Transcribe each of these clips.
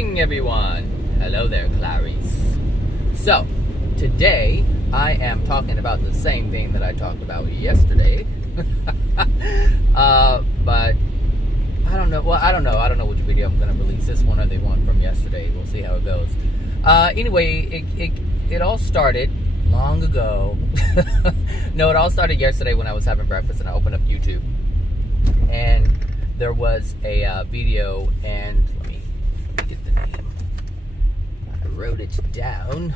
morning, everyone. Hello there, Clarice. So, today I am talking about the same thing that I talked about yesterday. But I don't know. Well, I don't know. I don't know which video I'm going to release, this one or the one from yesterday. We'll see how it goes. Anyway, it all started long ago. No, it all started yesterday when I was having breakfast and I opened up YouTube. And there was a video, and let me get the name. I wrote it down.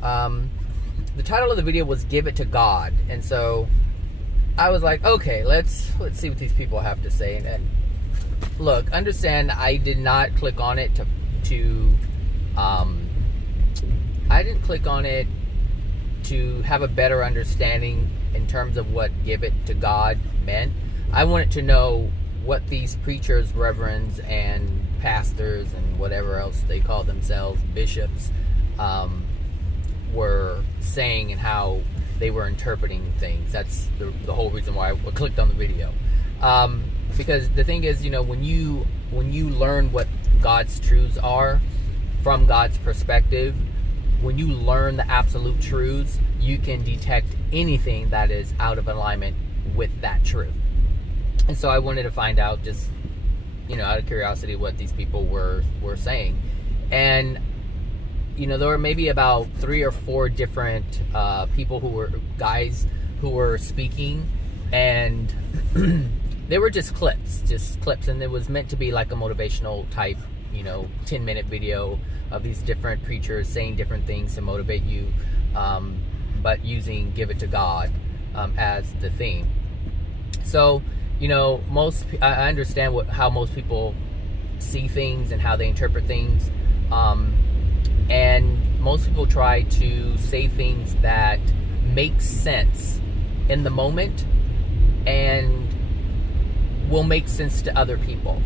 The title of the video was "Give It to God," and so I was like, okay, let's see what these people have to say. And look, understand, I did not click on it I didn't click on it to have a better understanding in terms of what "give it to God" meant. I wanted to know what these preachers, reverends, and pastors, and whatever else they call themselves, bishops, were saying and how they were interpreting things. That's the whole reason why I clicked on the video. Because the thing is, when you learn what God's truths are from God's perspective, when you learn the absolute truths, you can detect anything that is out of alignment with that truth. And so I wanted to find out, just out of curiosity, what these people were saying. And there were maybe about 3 or 4 different people guys who were speaking, and they were just clips, and it was meant to be like a motivational type 10-minute video of these different preachers saying different things to motivate you, but using "Give It to God" as the theme. So I understand how most people see things and how they interpret things, and most people try to say things that make sense in the moment and will make sense to other people.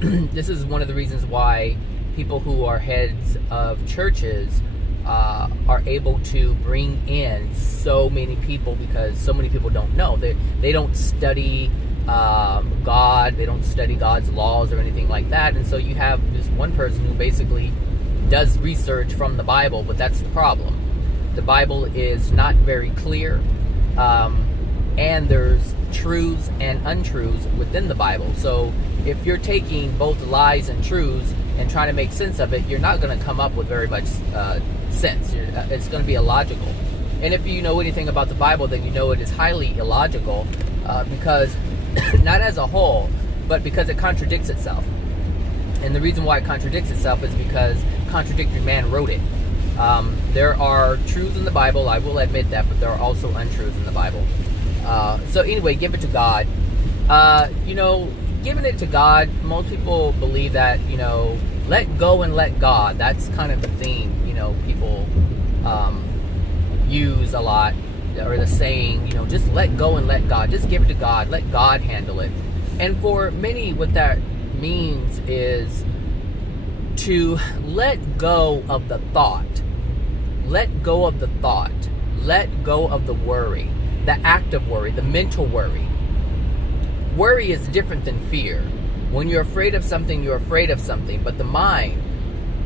This is one of the reasons why people who are heads of churches are able to bring in so many people, because so many people don't know. They don't study God, they don't study God's laws or anything like that, and so you have this one person who basically does research from the Bible, but that's the problem. The Bible is not very clear, and there's truths and untruths within the Bible. So if you're taking both lies and truths and trying to make sense of it, you're not going to come up with very much sense. It's going to be illogical. And if you know anything about the Bible, then you know it is highly illogical, because not as a whole, but because it contradicts itself. And the reason why it contradicts itself is because contradictory man wrote it. There are truths in the Bible, I will admit that, but there are also untruths in the Bible. So anyway, give it to God. Giving it to God, most people believe that, let go and let God. That's kind of the theme, people use a lot, or the saying, just let go and let God. Just give it to God. Let God handle it. And for many, what that means is to let go of the thought. Let go of the thought. Let go of the worry. The act of worry, the mental worry. Worry is different than fear. When you're afraid of something, you're afraid of something. But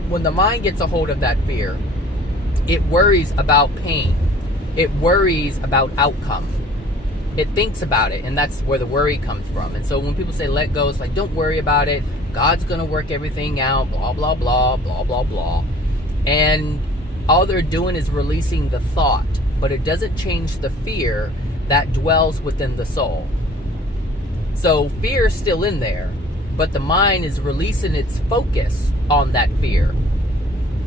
when the mind gets a hold of that fear, it worries about pain. It worries about outcome. It thinks about it, and that's where the worry comes from. And so when people say let go, it's like, don't worry about it. God's going to work everything out, blah, blah, blah, blah, blah, blah. And all they're doing is releasing the thought, but it doesn't change the fear that dwells within the soul. So fear is still in there, but the mind is releasing its focus on that fear.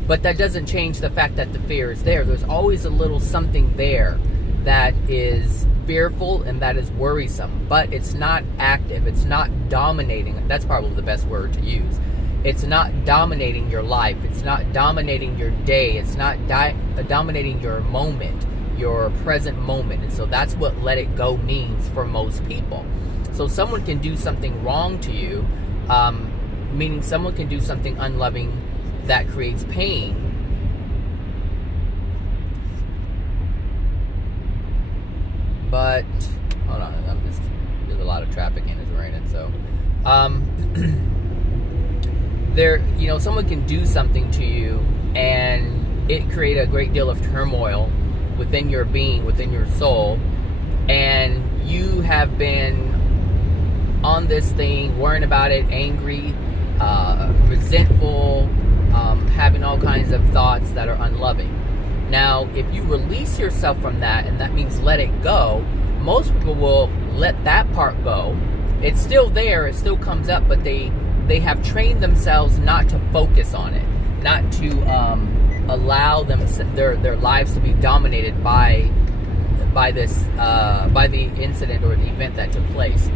But that doesn't change the fact that the fear is there. There's always a little something there that is fearful and that is worrisome, but it's not active. It's not dominating. That's probably the best word to use. It's not dominating your life. It's not dominating your day. It's not dominating your moment, your present moment. And so that's what let it go means for most people. So someone can do something wrong to you, meaning someone can do something unloving that creates pain. But hold on, there's a lot of traffic and it's raining, so someone can do something to you and it create a great deal of turmoil within your being, within your soul, and you have been on this thing, worrying about it, angry, resentful, having all kinds of thoughts that are unloving. Now, if you release yourself from that, and that means let it go, most people will let that part go. It's still there, it still comes up, but they have trained themselves not to focus on it, not to allow their lives to be dominated by the incident or the event that took place.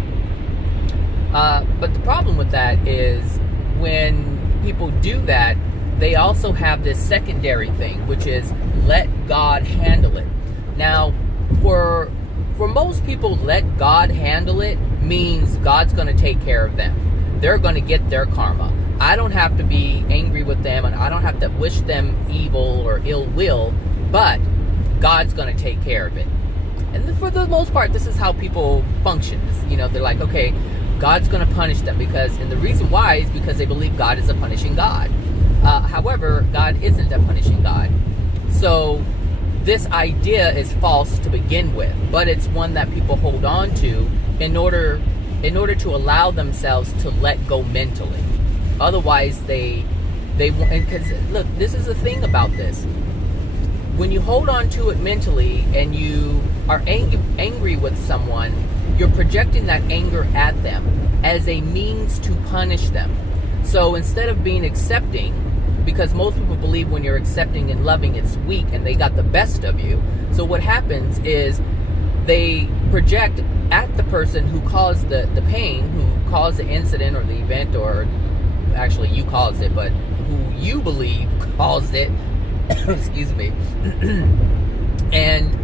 But the problem with that is when people do that, they also have this secondary thing, which is let God handle it. Now, for most people, let God handle it means God's going to take care of them. They're going to get their karma. I don't have to be angry with them, and I don't have to wish them evil or ill will, but God's going to take care of it. And for the most part, this is how people function. They're like, okay, God's going to punish them and the reason why is because they believe God is a punishing God. However, God isn't a punishing God. So this idea is false to begin with, but it's one that people hold on to in order to allow themselves to let go mentally. Otherwise, they because look, this is the thing about this. When you hold on to it mentally and you are angry with someone, you're projecting that anger at them as a means to punish them. So instead of being accepting, because most people believe when you're accepting and loving, it's weak and they got the best of you. So what happens is they project at the person who caused the pain, who caused the incident or the event, or actually you caused it, but who you believe caused it. Excuse me. And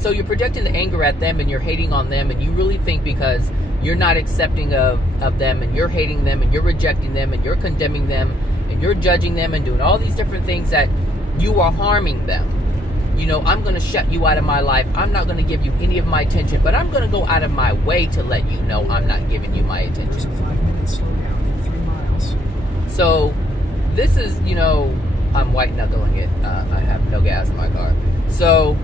so you're projecting the anger at them and you're hating on them, and you really think because you're not accepting of them and you're hating them and you're rejecting them and you're condemning them and you're judging them and doing all these different things that you are harming them. I'm going to shut you out of my life. I'm not going to give you any of my attention, but I'm going to go out of my way to let you know I'm not giving you my attention. There's a 5-minute slowdown in 3 miles. So this is, I'm white knuckling it. I have no gas in my car. So,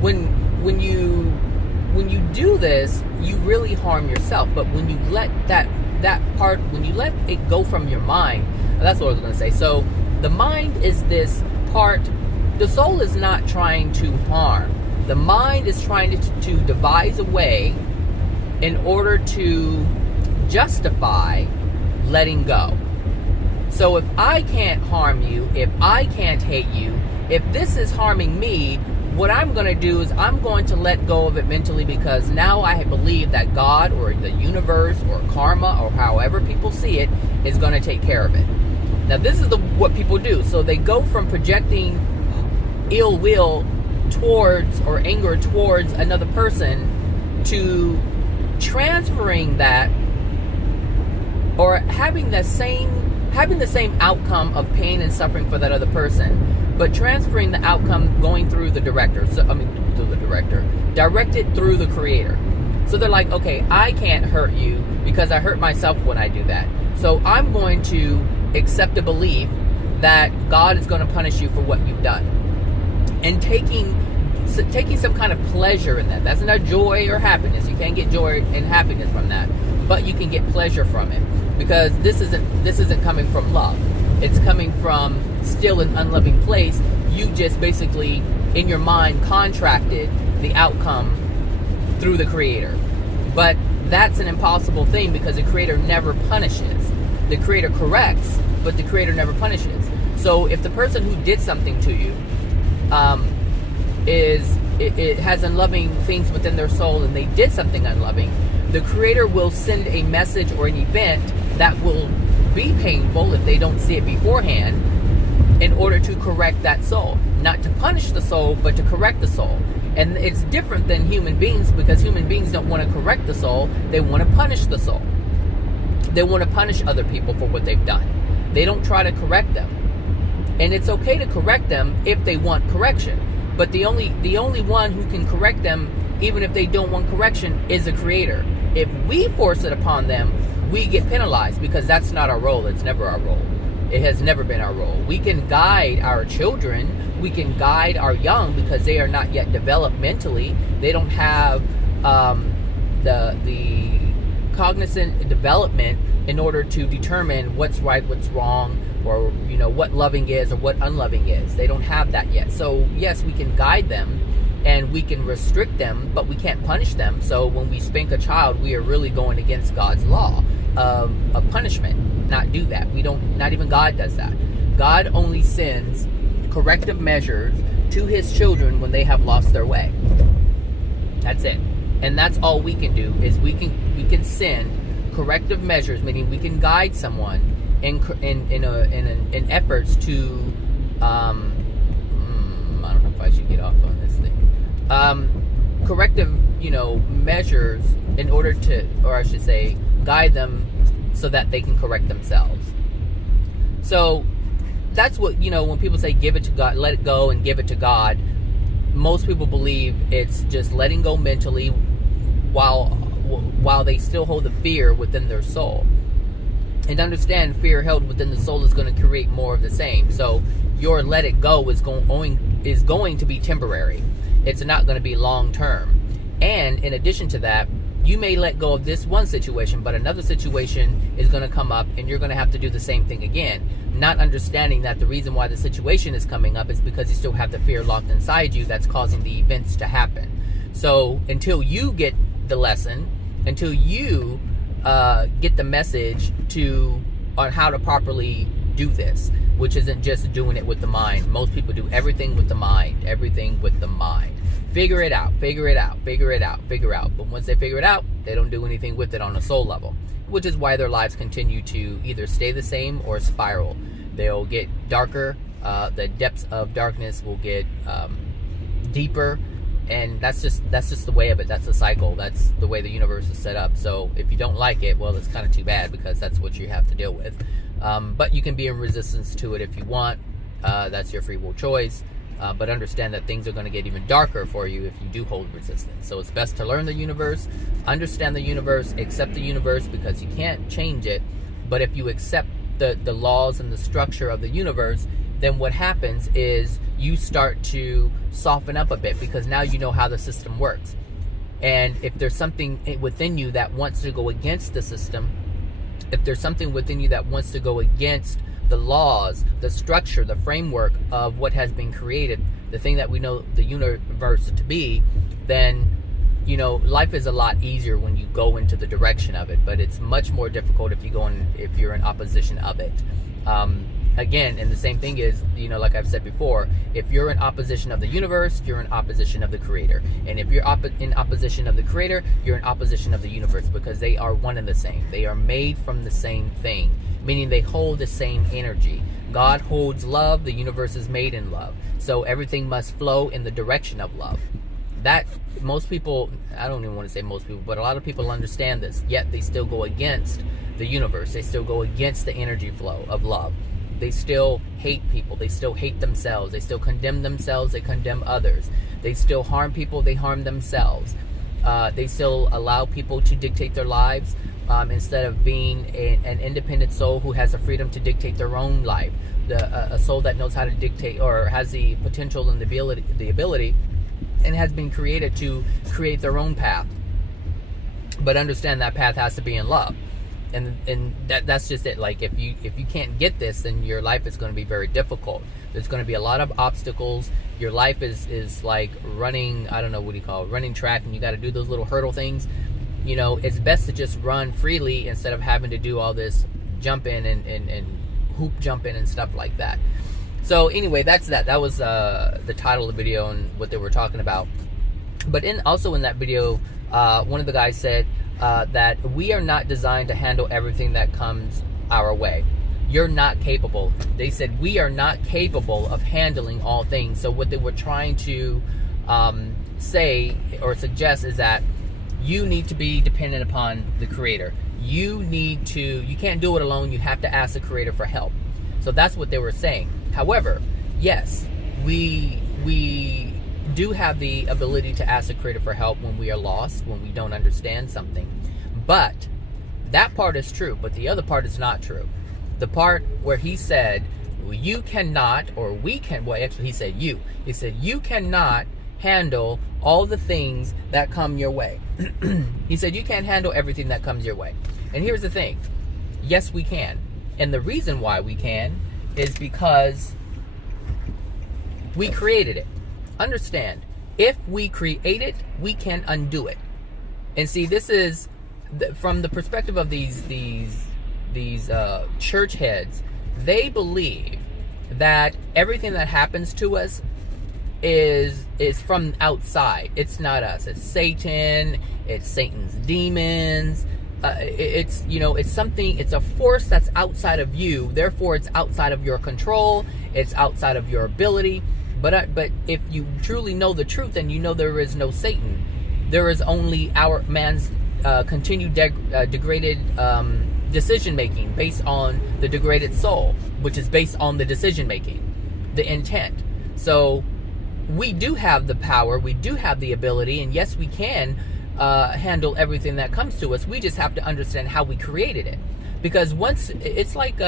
when you do this, you really harm yourself. But when you let when you let it go from your mind, that's what I was going to say. So the mind is this part. The soul is not trying to harm. The mind is trying to devise a way in order to justify letting go. So if I can't harm you, if I can't hate you, if this is harming me, what I'm going to do is I'm going to let go of it mentally, because now I believe that God or the universe or karma or however people see it is going to take care of it. Now this is what people do. So they go from projecting ill will towards or anger towards another person to transferring that or having the same outcome of pain and suffering for that other person, but transferring the outcome going through the director. Directed through the creator. So they're like, okay, I can't hurt you because I hurt myself when I do that. So I'm going to accept a belief that God is going to punish you for what you've done. And taking some kind of pleasure in that. That's not joy or happiness. You can't get joy and happiness from that. But you can get pleasure from it. Because this isn't coming from love. It's coming from still an unloving place. You just basically, in your mind, contracted the outcome through the creator. But that's an impossible thing, because the creator never punishes. The creator corrects, but the creator never punishes. So if the person who did something to you it has unloving things within their soul and they did something unloving, the creator will send a message or an event that will be painful if they don't see it beforehand, in order to correct that soul. Not to punish the soul, but to correct the soul. And it's different than human beings, because human beings don't want to correct the soul. They want to punish the soul. They want to punish other people for what they've done. They don't try to correct them. And it's okay to correct them if they want correction. But the only one who can correct them even if they don't want correction, is a creator. If we force it upon them, we get penalized, because that's not our role. It's never our role. It has never been our role. We can guide our children. We can guide our young, because they are not yet developed mentally. They don't have the cognizant development in order to determine what's right, what's wrong, or what loving is or what unloving is. They don't have that yet. So yes, we can guide them and we can restrict them, but we can't punish them. So when we spank a child, we are really going against God's law of punishment. Not do that. Not even God does that. God only sends corrective measures to his children when they have lost their way. That's it. And that's all we can do, is we can send corrective measures, meaning we can guide someone in efforts to I don't know if I should get off on this thing. Corrective, measures in order to, or I should say, guide them so that they can correct themselves. So that's what, when people say give it to God, let it go and give it to God, most people believe it's just letting go mentally while they still hold the fear within their soul. And understand, fear held within the soul is going to create more of the same. So your let it go is going to be temporary. It's not going to be long term. And in addition to that, you may let go of this one situation, but another situation is going to come up and you're going to have to do the same thing again. Not understanding that the reason why the situation is coming up is because you still have the fear locked inside you that's causing the events to happen. So until you get the lesson, until you get the message on how to properly do this, which isn't just doing it with the mind. Most people do everything with the mind. Everything with the mind. Figure it out. But once they figure it out, they don't do anything with it on a soul level, which is why their lives continue to either stay the same or spiral. They'll get darker. The depths of darkness will get deeper. And that's just the way of it. That's the cycle. That's the way the universe is set up. So if you don't like it, well, it's kind of too bad, because that's what you have to deal with. But you can be in resistance to it if you want. That's your free will choice. But understand that things are going to get even darker for you if you do hold resistance. So it's best to learn the universe, understand the universe, accept the universe, because you can't change it. But if you accept the laws and the structure of the universe, then what happens is you start to soften up a bit, because now you know how the system works. And if there's something within you that wants to go against the system, if there's something within you that wants to go against the laws, the structure, the framework of what has been created, the thing that we know the universe to be, then life is a lot easier when you go into the direction of it. But it's much more difficult if you're in opposition of it. Again, and the same thing is, like I've said before, if you're in opposition of the universe, you're in opposition of the creator. And if you're in opposition of the creator, you're in opposition of the universe, because they are one and the same. They are made from the same thing, meaning they hold the same energy. God holds love. The universe is made in love. So everything must flow in the direction of love. That most people, I don't even want to say most people, but a lot of people understand this, yet they still go against the universe. They still go against the energy flow of love. They still hate people. They still hate themselves. They still condemn themselves. They condemn others. They still harm people. They harm themselves. They still allow people to dictate their lives instead of being an independent soul who has the freedom to dictate their own life. A soul that knows how to dictate, or has the potential and the ability, and has been created to create their own path. But understand that path has to be in love. And that's just it. Like if you can't get this, then your life is going to be very difficult. There's going to be a lot of obstacles. Your life is like running, I don't know, what do you call it, running track, and you got to do those little hurdle things. It's best to just run freely instead of having to do all this jump in and hoop jump in and stuff like that. So anyway, that's that. That was the title of the video and what they were talking about. But also in that video, one of the guys said that we are not designed to handle everything that comes our way. You're not capable. They said we are not capable of handling all things. So what they were trying to say or suggest is that you need to be dependent upon the creator. You can't do it alone. You have to ask the creator for help. So that's what they were saying. However, yes, we do have the ability to ask the Creator for help when we are lost, when we don't understand something. But that part is true, but the other part is not true. The part where he said, you cannot, or we can, well, actually he said you. He said, you cannot handle all the things that come your way. He said, you can't handle everything that comes your way. And here's the thing. Yes, we can. And the reason why we can is because we created it. Understand, if we create it, we can undo it. And see, this is from the perspective of these church heads. They believe that everything that happens to us is from outside. It's not us. It's Satan. It's Satan's demons. It's something. It's a force that's outside of you. Therefore, it's outside of your control. It's outside of your ability. But if you truly know the truth, then you know there is no Satan. There is only our man's continued degraded decision making based on the degraded soul, which is based on the decision making, the intent. So we do have the power, we do have the ability, and yes, we can handle everything that comes to us. We just have to understand how we created it. Because once, it's like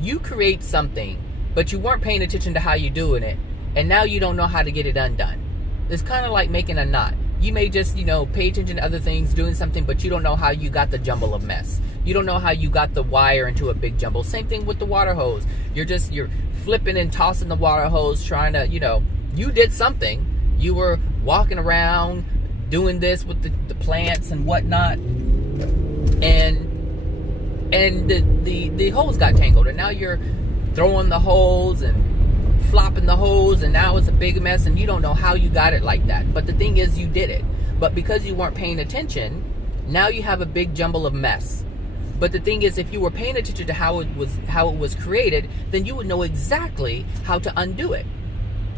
you create something, but you weren't paying attention to how you're doing it, and now you don't know how to get it undone. It's kind of like making a knot. You may just, pay attention to other things, doing something, but you don't know how you got the jumble of mess. You don't know how you got the wire into a big jumble. Same thing with the water hose. You're flipping and tossing the water hose, trying to, you did something. You were walking around doing this with the plants and whatnot, and the hose got tangled, and now you're throwing the hose and flopping the hose, and now it's a big mess, and you don't know how you got it like that. But the thing is, you did it. But because you weren't paying attention, now you have a big jumble of mess. But the thing is, if you were paying attention to how it was created, then you would know exactly how to undo it.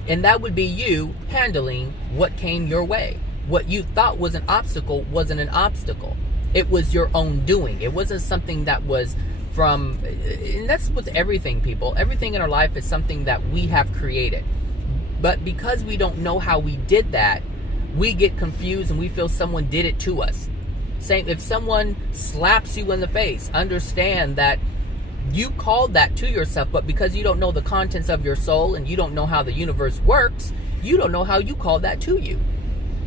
And that would be you handling what came your way. What you thought was an obstacle wasn't an obstacle. It was your own doing. It wasn't something that was from, and that's with everything, people. Everything in our life is something that we have created. But because we don't know how we did that, we get confused and we feel someone did it to us. Same, if someone slaps you in the face, understand that you called that to yourself, but because you don't know the contents of your soul and you don't know how the universe works, you don't know how you called that to you.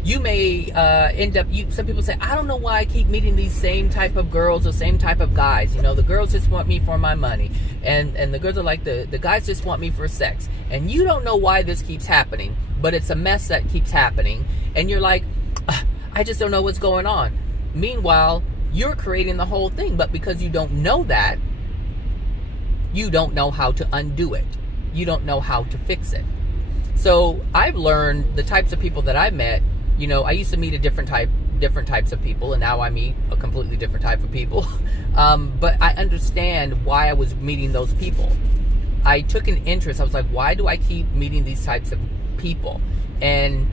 You may end up, some people say, I don't know why I keep meeting these same type of girls or same type of guys. The girls just want me for my money. And the girls are like, the guys just want me for sex. And you don't know why this keeps happening, but it's a mess that keeps happening. And you're like, I just don't know what's going on. Meanwhile, you're creating the whole thing. But because you don't know that, you don't know how to undo it. You don't know how to fix it. So I've learned the types of people that I met. I used to meet a different types of people, and now I meet a completely different type of people. But I understand why I was meeting those people. I took an interest. I was like, why do I keep meeting these types of people? And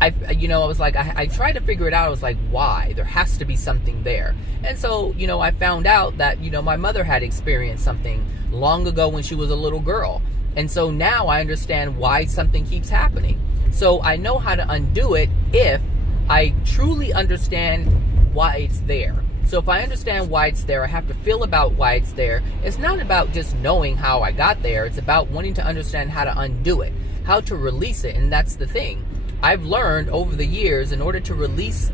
I was like, I tried to figure it out. I was like, why? There has to be something there. And so, I found out that, my mother had experienced something long ago when she was a little girl. And so now I understand why something keeps happening. So I know how to undo it if I truly understand why it's there. So if I understand why it's there, I have to feel about why it's there. It's not about just knowing how I got there. It's about wanting to understand how to undo it, how to release it. And that's the thing. I've learned over the years, in order to release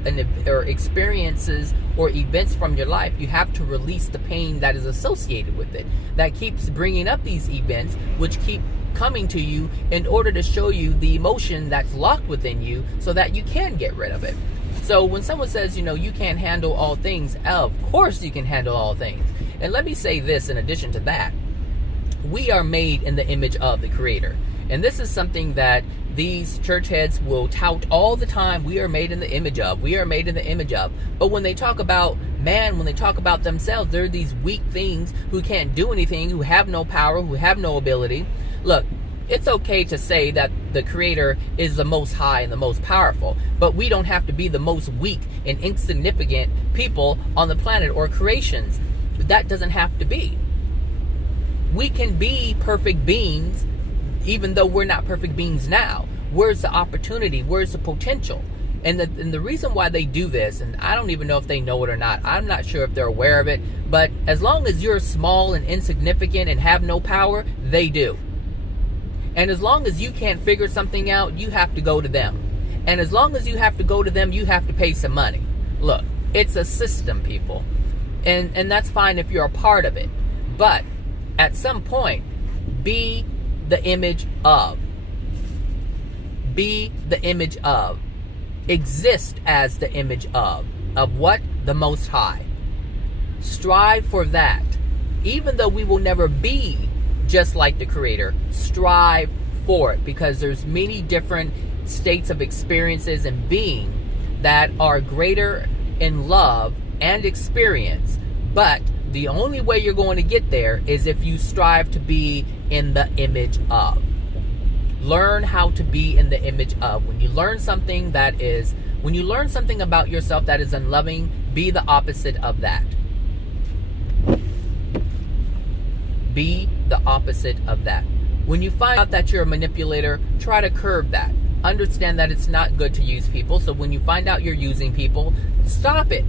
or experiences or events from your life, you have to release the pain that is associated with it, that keeps bringing up these events, which keep coming to you in order to show you the emotion that's locked within you so that you can get rid of it. So when someone says, you can't handle all things, of course you can handle all things. And let me say this in addition to that. We are made in the image of the Creator. And this is something that these church heads will tout all the time. We are made in the image of. We are made in the image of. But when they talk about man, when they talk about themselves, they're these weak things who can't do anything, who have no power, who have no ability. Look, it's okay to say that the Creator is the most high and the most powerful, but we don't have to be the most weak and insignificant people on the planet or creations. That doesn't have to be. We can be perfect beings, even though we're not perfect beings now. Where's the opportunity? Where's the potential? And the reason why they do this, and I don't even know if they know it or not, I'm not sure if they're aware of it, but as long as you're small and insignificant and have no power, they do. And as long as you can't figure something out, you have to go to them. And as long as you have to go to them, you have to pay some money. Look, it's a system, people. And that's fine if you're a part of it. But at some point, be the image of. Be the image of. Exist as the image of. Of what? The Most High. Strive for that. Even though we will never be just like the Creator, strive for it, because there's many different states of experiences and being that are greater in love and experience. But the only way you're going to get there is if you strive to be in the image of. Learn how to be in the image of. When you learn something about yourself that is unloving, be the opposite of that. Be the opposite of that. When you find out that you're a manipulator, try to curb that. Understand that it's not good to use people. So when you find out you're using people, stop it.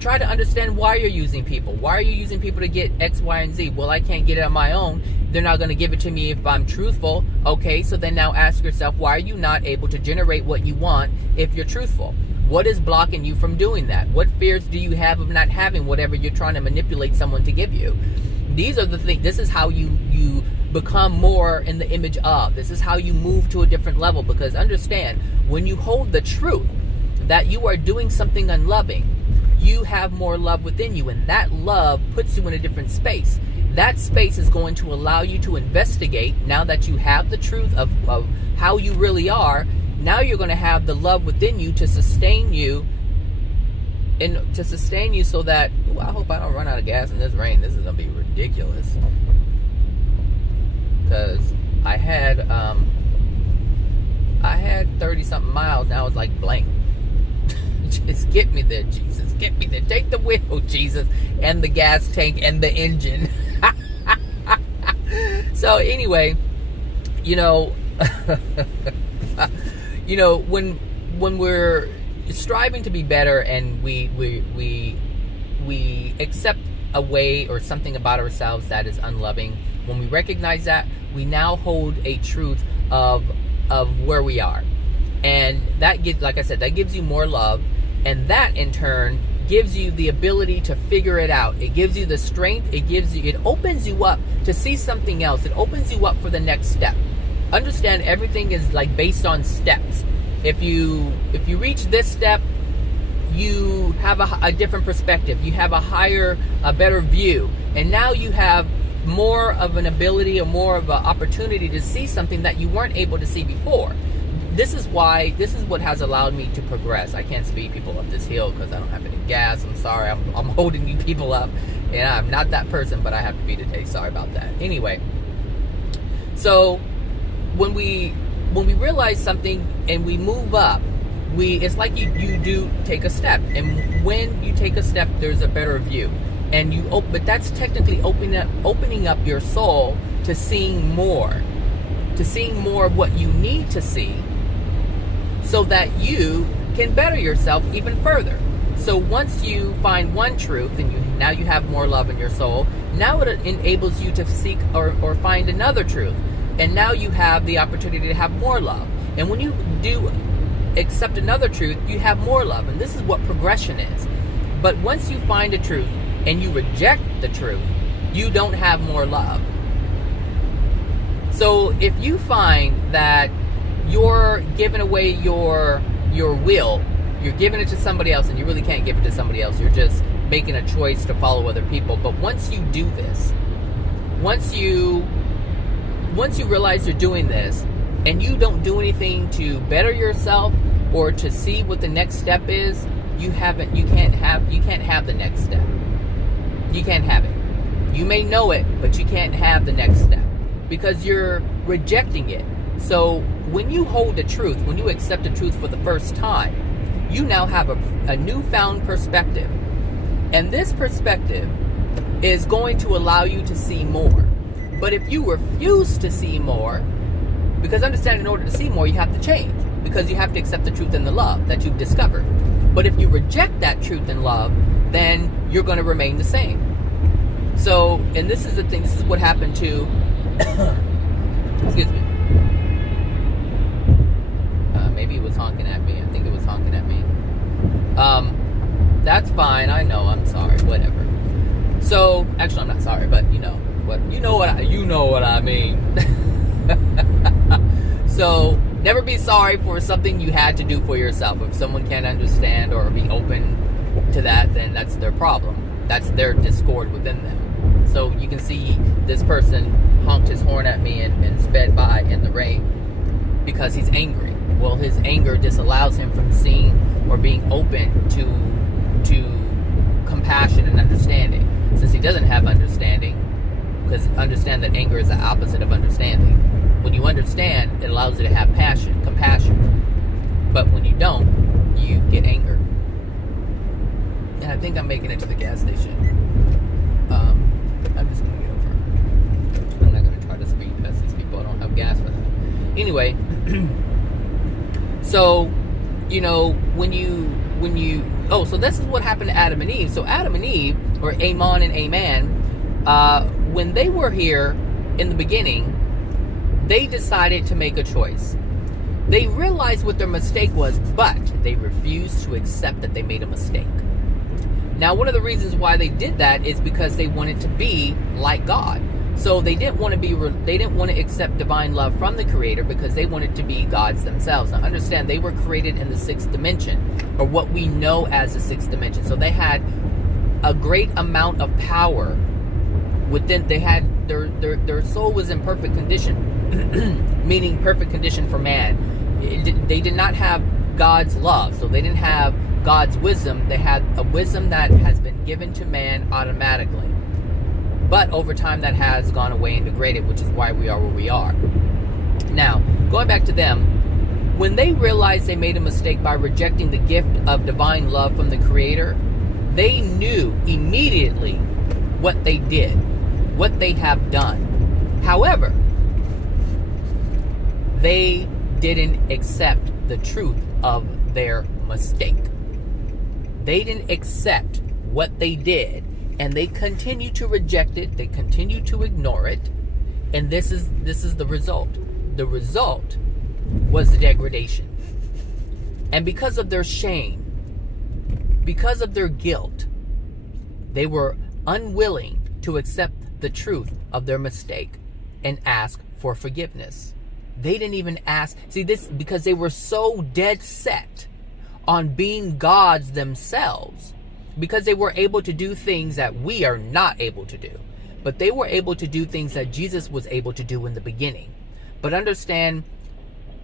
Try to understand why you're using people. Why are you using people to get X, Y, and Z? Well, I can't get it on my own. They're not going to give it to me if I'm truthful. Okay, so then now ask yourself, why are you not able to generate what you want if you're truthful? What is blocking you from doing that? What fears do you have of not having whatever you're trying to manipulate someone to give you? These are the things. This is how you become more in the image of. This is how you move to a different level. Because understand, when you hold the truth that you are doing something unloving, you have more love within you, and that love puts you in a different space. That space is going to allow you to investigate. Now that you have the truth of how you really are, now you're going to have the love within you to sustain you, and to sustain you so that, ooh, I hope I don't run out of gas in this rain. This is going to be ridiculous. Because I had 30-something miles, now it's like blank. Just get me there, Jesus. Get me there. Take the wheel, Jesus. And the gas tank and the engine. So anyway, when we're striving to be better and we accept a way or something about ourselves that is unloving, when we recognize that, we now hold a truth of where we are. And that gives, like I said, that gives you more love. And that in turn gives you the ability to figure it out. It gives you the strength. It opens you up to see something else. It opens you up for the next step. Understand, everything is like based on steps. If you reach this step, you have a different perspective. You have a better view. And now you have more of an ability or more of an opportunity to see something that you weren't able to see before. This is what has allowed me to progress. I can't speed people up this hill because I don't have any gas. I'm sorry. I'm holding you people up. And I'm not that person, but I have to be today. Sorry about that. Anyway, so when we realize something and we move up, it's like you do take a step. And when you take a step, there's a better view. But that's technically opening up your soul to seeing more of what you need to see, so that you can better yourself even further. So once you find one truth and now you have more love in your soul, now it enables you to seek or find another truth. And now you have the opportunity to have more love. And when you do accept another truth, you have more love. And this is what progression is. But once you find a truth and you reject the truth, you don't have more love. So if you find that you're giving away your will, you're giving it to somebody else, and you really can't give it to somebody else, you're just making a choice to follow other people. But once you do this, once you realize you're doing this, and you don't do anything to better yourself or to see what the next step is, you can't have the next step. You can't have it. You may know it, but you can't have the next step, because you're rejecting it. So when you hold the truth, when you accept the truth for the first time, you now have a newfound perspective. And this perspective is going to allow you to see more. But if you refuse to see more, Because understand, in order to see more, you have to change. Because you have to accept the truth and the love that you've discovered. But if you reject that truth and love, then you're going to remain the same. So, and this is the thing, this is what happened to, excuse me. Maybe it was honking at me. I think it was honking at me. That's fine. I know. I'm sorry. Whatever. So, actually, I'm not sorry, but you know what I mean. So, never be sorry for something you had to do for yourself. If someone can't understand or be open to that, then that's their problem. That's their discord within them. So, you can see this person honked his horn at me and sped by in the rain because he's angry. Well, his anger disallows him from seeing or being open to compassion and understanding. Since he doesn't have understanding, because understand that anger is the opposite of understanding. When you understand, it allows you to have compassion. But when you don't, you get anger. And I think I'm making it to the gas station. I'm just going to get over. I'm not going to try to speed past these people. I don't have gas for that. Anyway, so, you know, so this is what happened to Adam and Eve. So Adam and Eve, or Amon and Aman, when they were here in the beginning, they decided to make a choice. They realized what their mistake was, but they refused to accept that they made a mistake. Now, one of the reasons why they did that is because they wanted to be like God. So they didn't want to accept divine love from the Creator because they wanted to be gods themselves. Now, understand, they were created in the 6th dimension, or what we know as the 6th dimension. So they had a great amount of power within. They had their soul was in perfect condition, meaning perfect condition for man. They did not have God's love, so they didn't have God's wisdom. They had a wisdom that has been given to man automatically. But over time that has gone away and degraded, which is why we are where we are. Now, going back to them, when they realized they made a mistake by rejecting the gift of divine love from the Creator, they knew immediately what they did, what they have done. However, they didn't accept the truth of their mistake. They didn't accept what they did, and they continue to reject it. They continue to ignore it, and this is the result. The result was the degradation. And because of their shame, because of their guilt, they were unwilling to accept the truth of their mistake and ask for forgiveness. They didn't even ask. See, this because they were so dead set on being gods themselves, because they were able to do things that we are not able to do. But they were able to do things that Jesus was able to do in the beginning. But understand,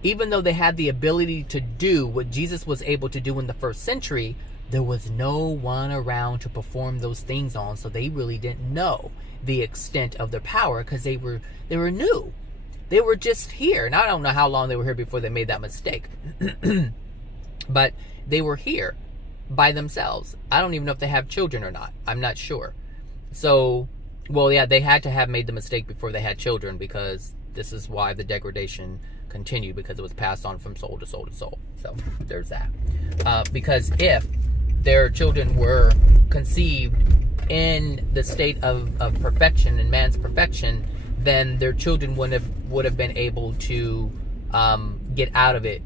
even though they had the ability to do what Jesus was able to do in the 1st century, there was no one around to perform those things on, so they really didn't know the extent of their power because they were new. They were just here. And I don't know how long they were here before they made that mistake. But they were here by themselves. I don't even know if they have children or not. I'm not sure. So, well, yeah, they had to have made the mistake before they had children, because this is why the degradation continued, because it was passed on from soul to soul to soul. So there's that. Because if their children were conceived in the state of perfection and man's perfection, then their children would have been able to get out of it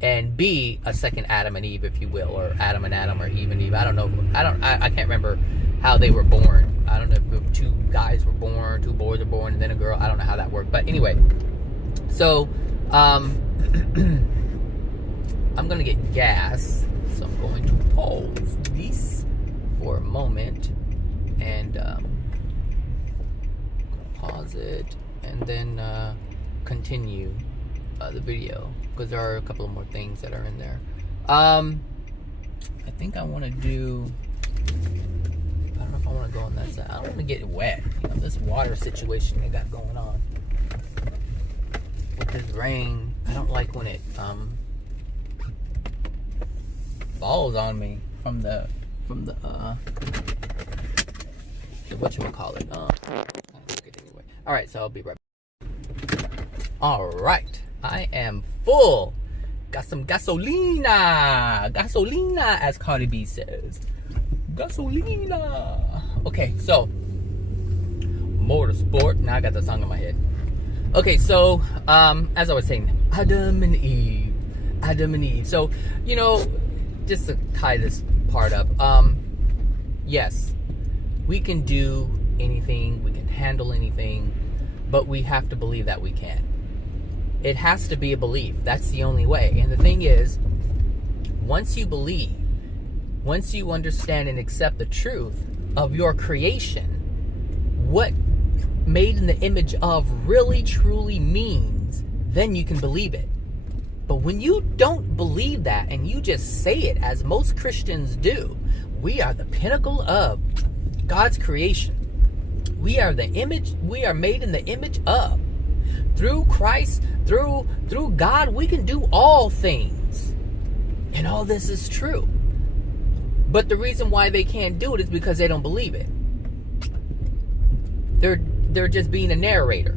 and be a second Adam and Eve, if you will, or Adam and Adam, or Eve and Eve. I don't know. I can't remember how they were born. I don't know if 2 guys were born, 2 boys were born, and then a girl. I don't know how that worked. But anyway, so I'm gonna get gas, so I'm going to pause this for a moment and pause it and then continue the video, because there are a couple of more things that are in there. I think I want to do, I don't know if I want to go on that side. I don't want to get wet. You know, this water situation they got going on with this rain. I don't like when it falls on me from the whatchamacallit. Anyway. Alright, so I'll be right back. All right, I am full. Got some gasolina. Gasolina, as Cardi B says. Gasolina. Okay, so motorsport. Now I got the song in my head. Okay, so as I was saying, Adam and Eve. Adam and Eve. So, you know, just to tie this part up, yes, we can do anything, we can handle anything, but we have to believe that we can. It has to be a belief. That's the only way. And the thing is, once you believe, once you understand and accept the truth of your creation, what made in the image of really truly means, then you can believe it. But when you don't believe that and you just say it, as most Christians do, we are the pinnacle of God's creation. We are the image, we are made in the image of. Through Christ, through God, we can do all things. And all this is true. But the reason why they can't do it is because they don't believe it. They're just being a narrator.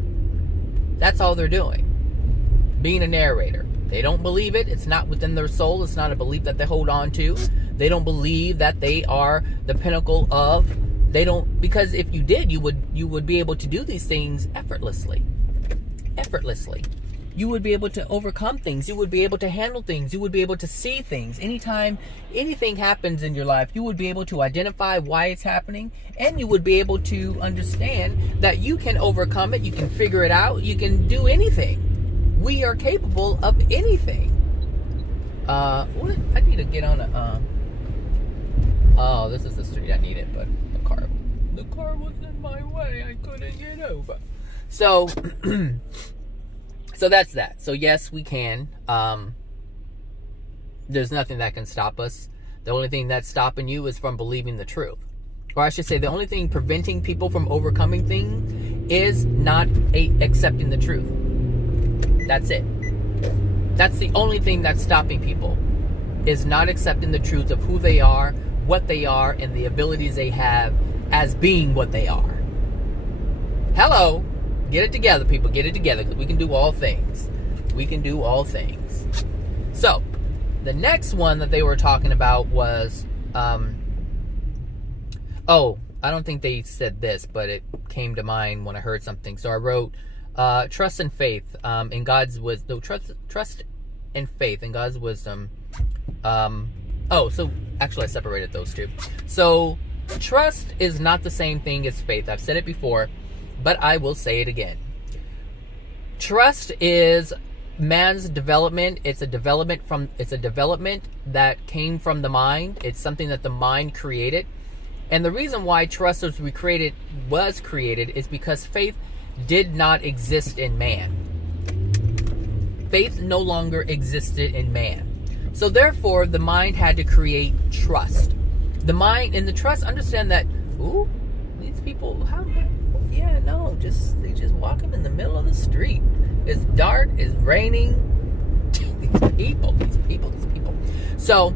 That's all they're doing. Being a narrator. They don't believe it. It's not within their soul. It's not a belief that they hold on to. They don't believe that they are the pinnacle of. They don't, because if you did, you would be able to do these things effortlessly. Effortlessly. You would be able to overcome things. You would be able to handle things. You would be able to see things. Anytime anything happens in your life, you would be able to identify why it's happening, and you would be able to understand that you can overcome it. You can figure it out. You can do anything. We are capable of anything. What? I need to get on a. Oh, this is the street I needed, but the car was in my way. I couldn't get over. So, so that's that. So yes, we can. There's nothing that can stop us. The only thing that's stopping you is from believing the truth. Or I should say, the only thing preventing people from overcoming things is not accepting the truth. That's it. That's the only thing that's stopping people, is not accepting the truth of who they are, what they are, and the abilities they have as being what they are. Hello. Get it together, people. Get it together, because we can do all things. We can do all things. So, the next one that they were talking about was, oh, I don't think they said this, but it came to mind when I heard something. So I wrote, trust and faith in God's wisdom. Trust and faith in God's wisdom. So actually I separated those two. So trust is not the same thing as faith. I've said it before, but I will say it again. Trust is man's development. It's a development that came from the mind. It's something that the mind created. And the reason why trust was created is because faith did not exist in man. Faith no longer existed in man. So therefore, the mind had to create trust. The mind and the trust understand that, ooh, these people, they just walking in the middle of the street. It's dark, it's raining. These people. So,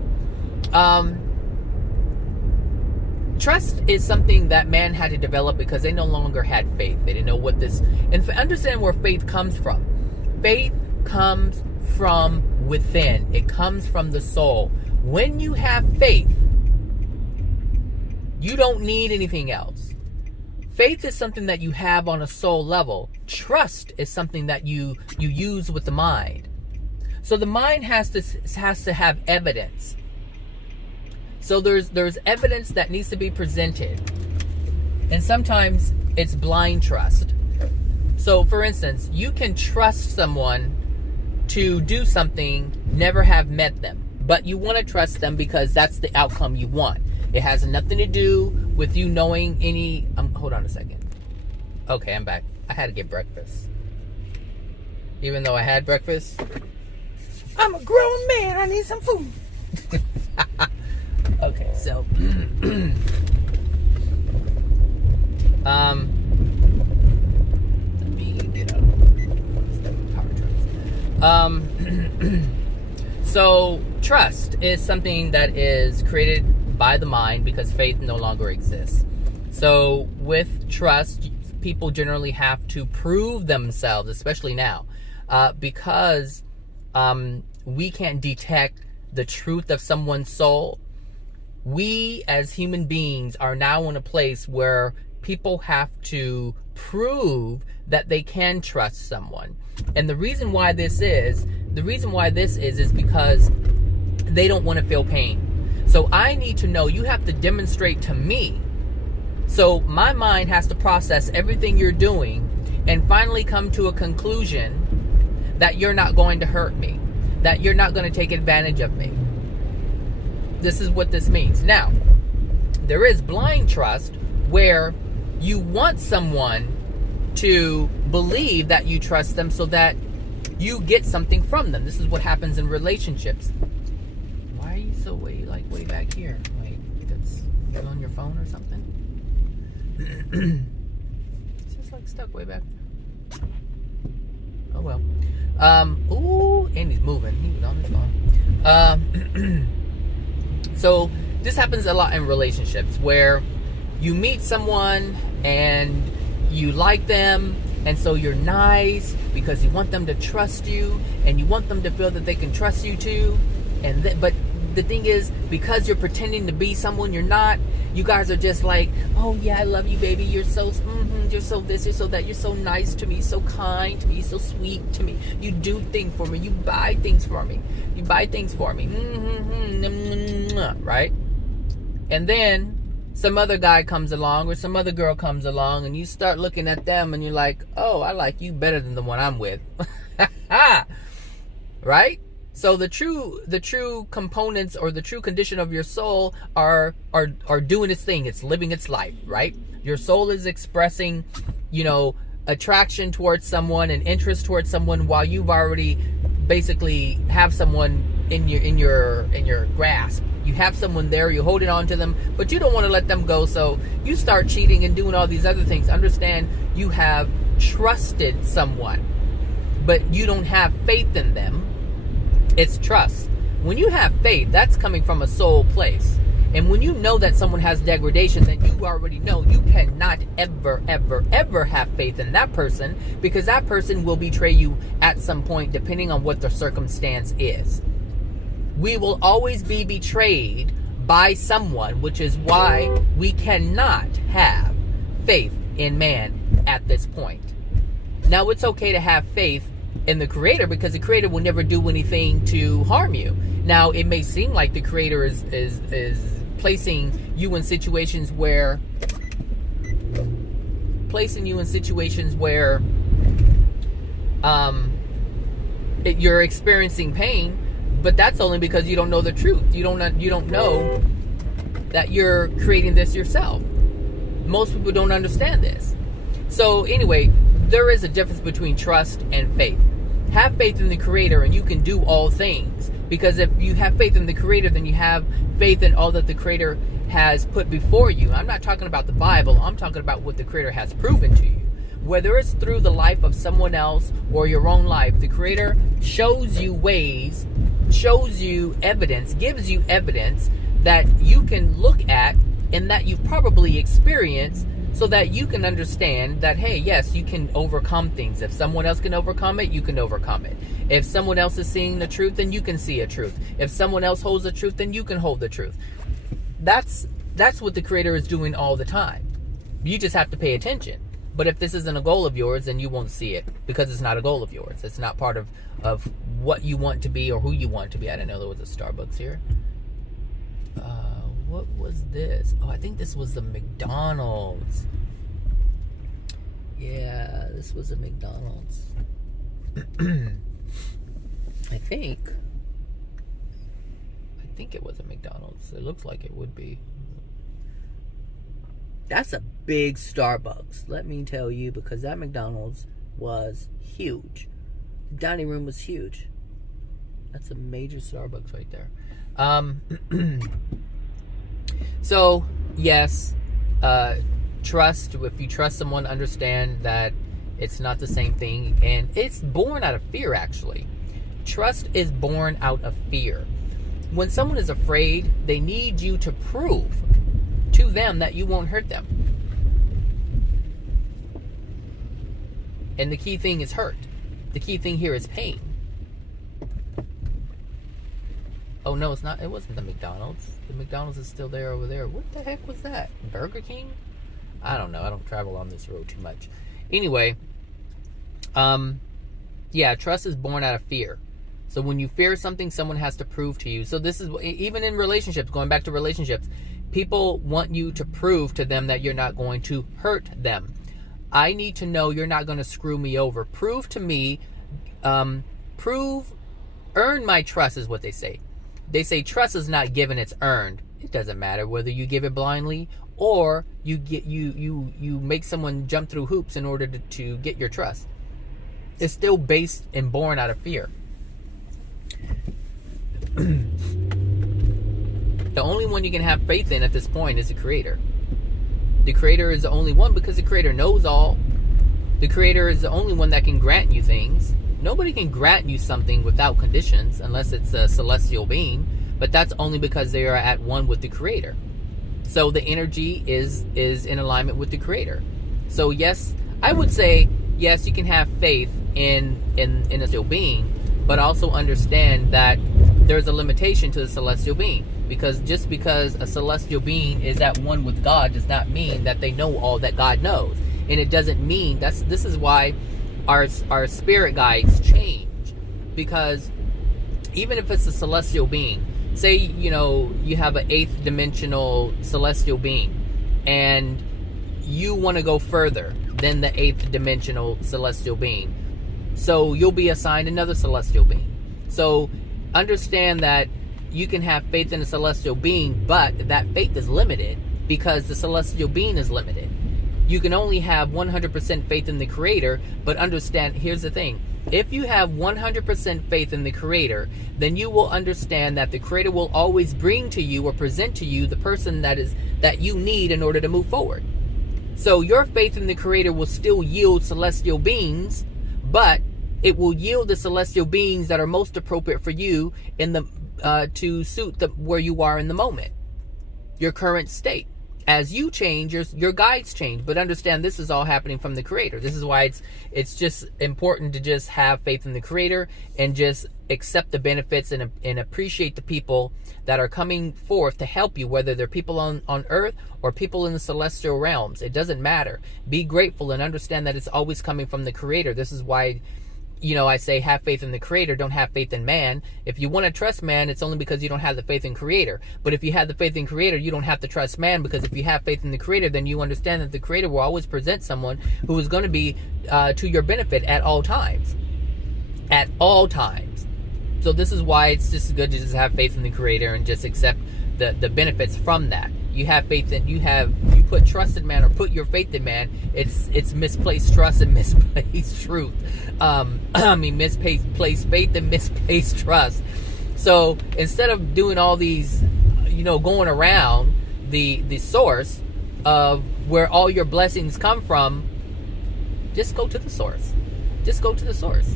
trust is something that man had to develop because they no longer had faith. They didn't know what this... And understand where faith comes from. Faith comes from within. It comes from the soul. When you have faith, you don't need anything else. Faith is something that you have on a soul level. Trust is something that you use with the mind. So the mind has to have evidence. So there's evidence that needs to be presented. And sometimes it's blind trust. So for instance, you can trust someone to do something, never have met them, but you want to trust them because that's the outcome you want. It has nothing to do with you knowing any... hold on a second. Okay, I'm back. I had to get breakfast. Even though I had breakfast, I'm a grown man. I need some food. Okay, so... let me get up. Power trucks. So, trust is something that is created by the mind because faith no longer exists. So with trust, people generally have to prove themselves, especially now. because we can't detect the truth of someone's soul. We as human beings are now in a place where people have to prove that they can trust someone. And the reason why this is because they don't want to feel pain. So I need to know, you have to demonstrate to me. So my mind has to process everything you're doing and finally come to a conclusion that you're not going to hurt me, that you're not going to take advantage of me. This is what this means. Now, there is blind trust where you want someone to believe that you trust them so that you get something from them. This is what happens in relationships. Why are you so way back here? Like, that's you on your phone or something? It's just like stuck way back there. Oh well. Ooh, and he's moving. He was on his phone. So this happens a lot in relationships where you meet someone and you like them, and so you're nice because you want them to trust you and you want them to feel that they can trust you too. But the thing is, because you're pretending to be someone you're not, you guys are just like, oh yeah, I love you, baby. You're so, you're so this, you're so that. You're so nice to me, so kind to me, so sweet to me. You do things for me. You buy things for me. Right? And then some other guy comes along or some other girl comes along and you start looking at them and you're like, oh, I like you better than the one I'm with. Right? So the true components or the true condition of your soul are doing its thing. It's living its life, right? Your soul is expressing, attraction towards someone and interest towards someone while you've already basically have someone in your grasp. You have someone there, you're holding on to them, but you don't want to let them go, so you start cheating and doing all these other things. Understand, you have trusted someone, but you don't have faith in them. It's trust. When you have faith, that's coming from a soul place. And when you know that someone has degradation, then you already know you cannot ever, ever, ever have faith in that person, because that person will betray you at some point, depending on what the circumstance is. We will always be betrayed by someone, which is why we cannot have faith in man at this point. Now, it's okay to have faith in the Creator, because the Creator will never do anything to harm you. Now, it may seem like the Creator is placing you in situations where you're experiencing pain, but that's only because you don't know the truth. You don't know that you're creating this yourself. Most people don't understand this. So anyway, there is a difference between trust and faith. Have faith in the Creator and you can do all things. Because if you have faith in the Creator, then you have faith in all that the Creator has put before you. I'm not talking about the Bible. I'm talking about what the Creator has proven to you. Whether it's through the life of someone else or your own life, the Creator shows you ways, shows you evidence, gives you evidence that you can look at and that you've probably experienced, so that you can understand that, hey, yes, you can overcome things. If someone else can overcome it, you can overcome it. If someone else is seeing the truth, then you can see a truth. If someone else holds the truth, then you can hold the truth. That's what the Creator is doing all the time. You just have to pay attention. But if this isn't a goal of yours, then you won't see it, because it's not a goal of yours. It's not part of what you want to be or who you want to be. I didn't know there was a Starbucks here. What was this? Oh, I think this was the McDonald's. Yeah, this was a McDonald's. I think it was a McDonald's. It looks like it would be. That's a big Starbucks, let me tell you, because that McDonald's was huge. The dining room was huge. That's a major Starbucks right there. So, yes, trust. If you trust someone, understand that it's not the same thing. And it's born out of fear, actually. Trust is born out of fear. When someone is afraid, they need you to prove to them that you won't hurt them. And the key thing is hurt. The key thing here is pain. Oh, no, it's not. It wasn't the McDonald's. The McDonald's is still there over there. What the heck was that? Burger King? I don't know. I don't travel on this road too much. Anyway, yeah, trust is born out of fear. So when you fear something, someone has to prove to you. So this is, even in relationships, going back to relationships, people want you to prove to them that you're not going to hurt them. I need to know you're not going to screw me over. Prove to me, earn my trust is what they say. They say trust is not given, it's earned. It doesn't matter whether you give it blindly or you make someone jump through hoops in order to get your trust. It's still based and born out of fear. The only one you can have faith in at this point is the Creator. The Creator is the only one because the Creator knows all. The Creator is the only one that can grant you things. Nobody can grant you something without conditions unless it's a celestial being, but that's only because they are at one with the Creator. So the energy is in alignment with the Creator. So yes, I would say yes, you can have faith in a celestial being, but also understand that there's a limitation to the celestial being. Because just because a celestial being is at one with God does not mean that they know all that God knows. And it doesn't mean this is why our spirit guides change. Because even if it's a celestial being, say, you have an 8th dimensional celestial being and you want to go further than the 8th dimensional celestial being. So you'll be assigned another celestial being. So understand that you can have faith in a celestial being, but that faith is limited because the celestial being is limited. You can only have 100% faith in the Creator, but understand, here's the thing. If you have 100% faith in the Creator, then you will understand that the Creator will always bring to you or present to you the person that you need in order to move forward. So your faith in the Creator will still yield celestial beings, but it will yield the celestial beings that are most appropriate for you in the to suit where you are in the moment, your current state. As you change, your guides change, but understand this is all happening from the Creator. This is why it's just important to just have faith in the Creator and just accept the benefits and appreciate the people that are coming forth to help you, whether they're people on earth or people in the celestial realms. It doesn't matter. Be grateful and understand that it's always coming from the Creator. This is why I say have faith in the Creator, don't have faith in man. If you want to trust man, it's only because you don't have the faith in Creator. But if you have the faith in Creator, you don't have to trust man, because if you have faith in the Creator, then you understand that the Creator will always present someone who is going to be to your benefit at all times. At all times. So this is why it's just good to just have faith in the Creator and just accept the benefits from that. You have faith in, you put trust in man or put your faith in man, it's misplaced trust and misplaced truth. Misplaced faith and misplaced trust. So instead of doing all these, going around the source of where all your blessings come from, just go to the source. Just go to the source.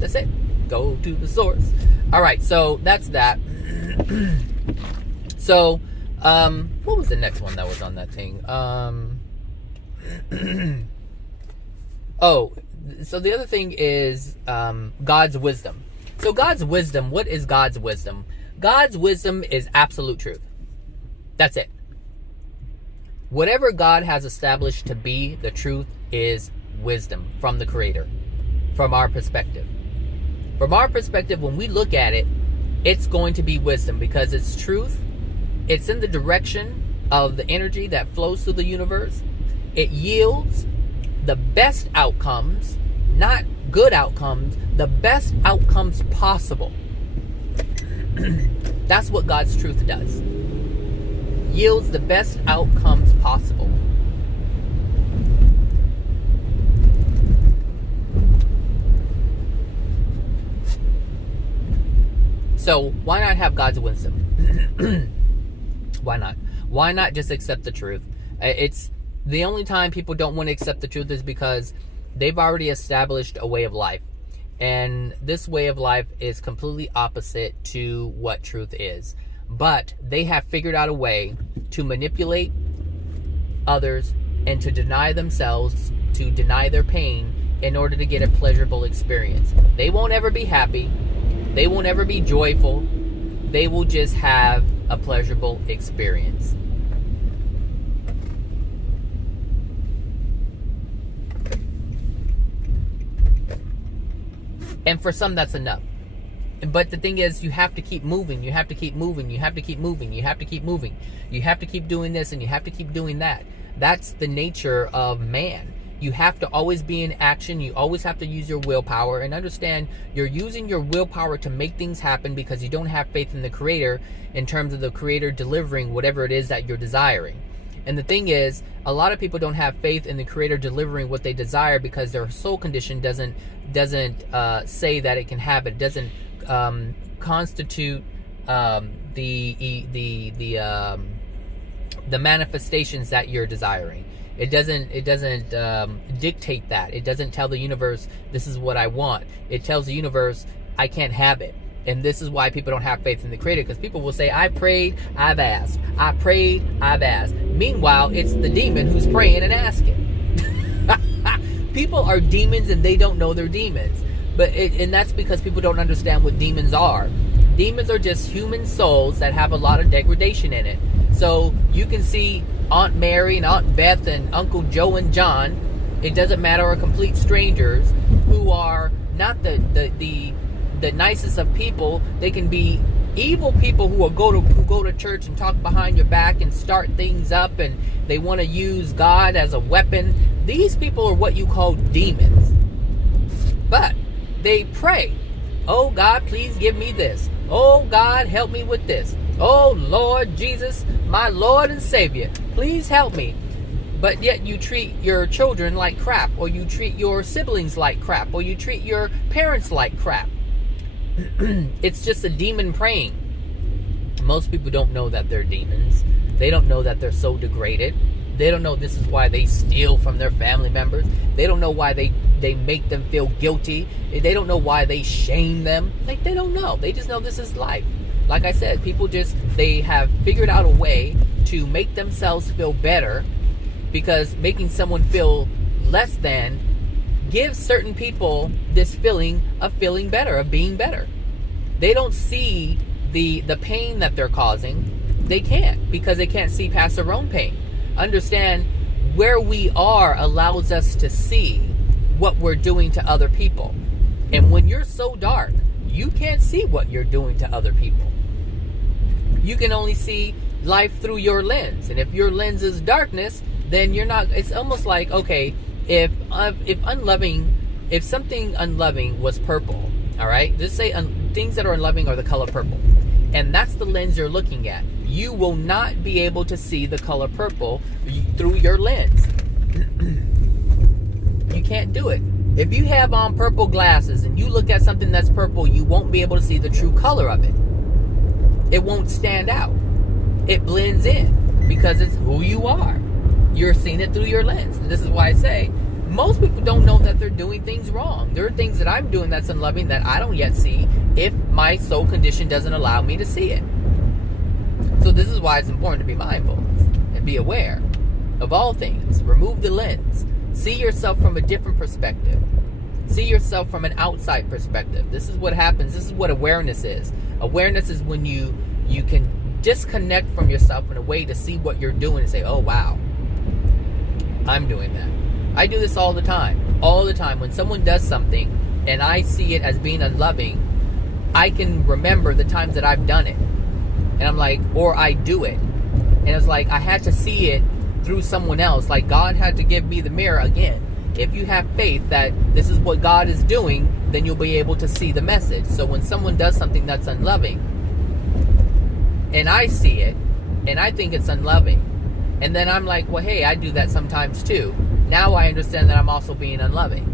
That's it. Go to the source. All right, so that's that. So, what was the next one that was on that thing? So the other thing is God's wisdom. So God's wisdom, what is God's wisdom? God's wisdom is absolute truth. That's it. Whatever God has established to be the truth is wisdom from the Creator, from our perspective. From our perspective, when we look at it, it's going to be wisdom because it's truth. It's in the direction of the energy that flows through the universe. It yields the best outcomes, not good outcomes, the best outcomes possible. That's what God's truth does. Yields the best outcomes possible. So why not have God's wisdom? Why not? Why not just accept the truth? It's the only time people don't want to accept the truth is because they've already established a way of life. And this way of life is completely opposite to what truth is. But they have figured out a way to manipulate others and to deny themselves, to deny their pain, in order to get a pleasurable experience. They won't ever be happy. They won't ever be joyful. They will just have a pleasurable experience. And for some, that's enough. But the thing is, you have to keep moving. You have to keep moving. You have to keep moving. You have to keep moving. You have to keep doing this and you have to keep doing that. That's the nature of man. You have to always be in action. You always have to use your willpower, and understand you're using your willpower to make things happen because you don't have faith in the Creator, in terms of the Creator delivering whatever it is that you're desiring. And the thing is, a lot of people don't have faith in the Creator delivering what they desire because their soul condition doesn't say that it can have it. It doesn't constitute the manifestations that you're desiring. It doesn't dictate that. It doesn't tell the universe, this is what I want. It tells the universe, I can't have it. And this is why people don't have faith in the Creator, because people will say, I prayed, I've asked. I prayed, I've asked. Meanwhile, it's the demon who's praying and asking. People are demons and they don't know they're demons. And that's because people don't understand what demons are. Demons are just human souls that have a lot of degradation in it. So you can see Aunt Mary and Aunt Beth and Uncle Joe and John, it doesn't matter, are complete strangers who are not the nicest of people. They can be evil people who go to church and talk behind your back and start things up, and they want to use God as a weapon. These people are what you call demons. But they pray, oh God, please give me this. Oh God, help me with this. Oh Lord Jesus, my Lord and Savior, please help me. But yet you treat your children like crap, or you treat your siblings like crap, or you treat your parents like crap. It's just a demon praying. Most people don't know that they're demons. They don't know that they're so degraded. They don't know this is why they steal from their family members. They don't know why they make them feel guilty. They don't know why they shame them. Like, they don't know. They just know this is life. Like I said, people they have figured out a way to make themselves feel better, because making someone feel less than gives certain people this feeling of feeling better, of being better. They don't see the pain that they're causing. They can't, because they can't see past their own pain. Understand, where we are allows us to see what we're doing to other people. And when you're so dark, you can't see what you're doing to other people. You can only see life through your lens. And if your lens is darkness, then you're not, it's almost like, okay, if something unloving was purple, all right, just say things that are unloving are the color purple, and that's the lens you're looking at, you will not be able to see the color purple through your lens. You can't do it. If you have on purple glasses and you look at something that's purple, you won't be able to see the true color of it. It won't stand out. It blends in because it's who you are. You're seeing it through your lens. And this is why I say most people don't know that they're doing things wrong. There are things that I'm doing that's unloving that I don't yet see if my soul condition doesn't allow me to see it. So this is why it's important to be mindful and be aware of all things. Remove the lens. See yourself from a different perspective. See yourself from an outside perspective. This is what happens. This is what awareness is. Awareness is when you can disconnect from yourself in a way to see what you're doing and say, oh wow, I'm doing that. I do this all the time. All the time. When someone does something and I see it as being unloving, I can remember the times that I've done it. And I'm like, or I do it. And it's like I had to see it through someone else. Like God had to give me the mirror again. If you have faith that this is what God is doing, then you'll be able to see the message. So when someone does something that's unloving, and I see it, and I think it's unloving, and then I'm like, well, hey, I do that sometimes too. Now I understand that I'm also being unloving.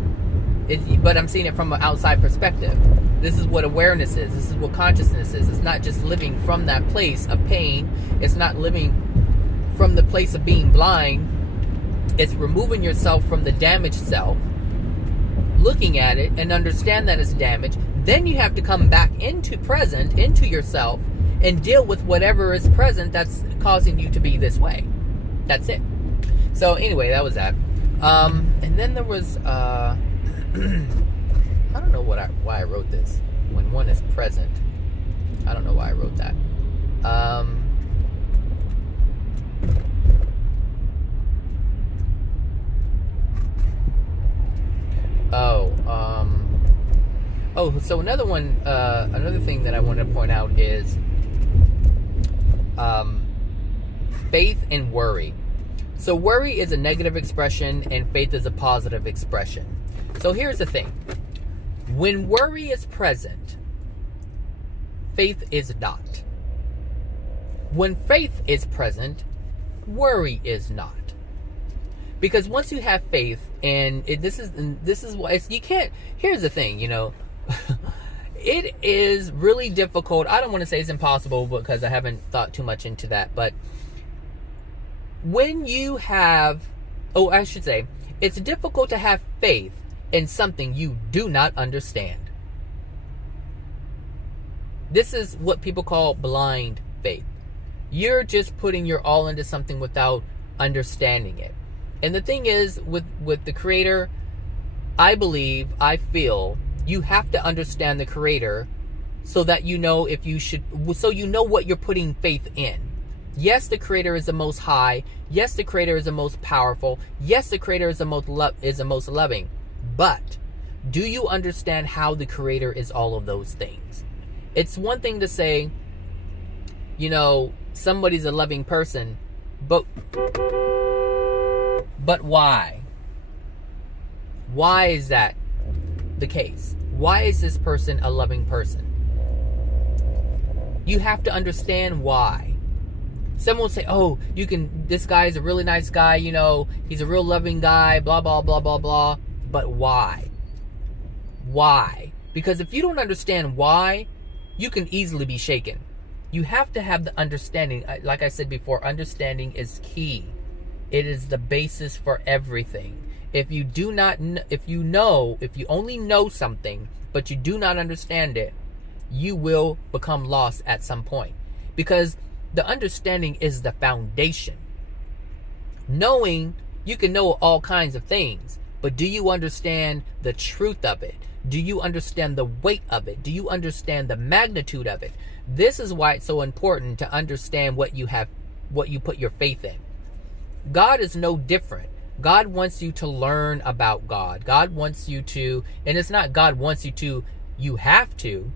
But I'm seeing it from an outside perspective. This is what awareness is. This is what consciousness is. It's not just living from that place of pain. It's not living from the place of being blind. It's removing yourself from the damaged self, looking at it and understand that it's damaged. Then you have to come back into yourself, and deal with whatever is present that's causing you to be this way. That's it. So anyway, that was that. And then there was I don't know why I wrote this. When one is present. I don't know why I wrote that. So another one, another thing that I wanted to point out is faith and worry. So worry is a negative expression and faith is a positive expression. So here's the thing. When worry is present, faith is not. When faith is present, worry is not. Because once you have faith, and this is why you can't. Here's the thing, it is really difficult. I don't want to say it's impossible because I haven't thought too much into that. But when you have, I should say, it's difficult to have faith in something you do not understand. This is what people call blind faith. You're just putting your all into something without understanding it. And the thing is, with the Creator, I feel you have to understand the Creator so that you know so you know what you're putting faith in. Yes, the Creator is the most high. Yes, the Creator is the most powerful. Yes, the Creator is the most loving. But do you understand how the Creator is all of those things? It's one thing to say, somebody's a loving person, but why? Why is that the case? Why is this person a loving person? You have to understand why. Someone will say, this guy is a really nice guy, he's a real loving guy, blah, blah, blah, blah, blah. But why? Why? Because if you don't understand why, you can easily be shaken. You have to have the understanding. Like I said before, understanding is key. It is the basis for everything. If you only know something, but you do not understand it, you will become lost at some point. Because the understanding is the foundation. Knowing, you can know all kinds of things, but do you understand the truth of it? Do you understand the weight of it? Do you understand the magnitude of it? This is why it's so important to understand what you put your faith in. God is no different. God wants you to learn about God. God wants you to, and it's not God wants you to, you have to.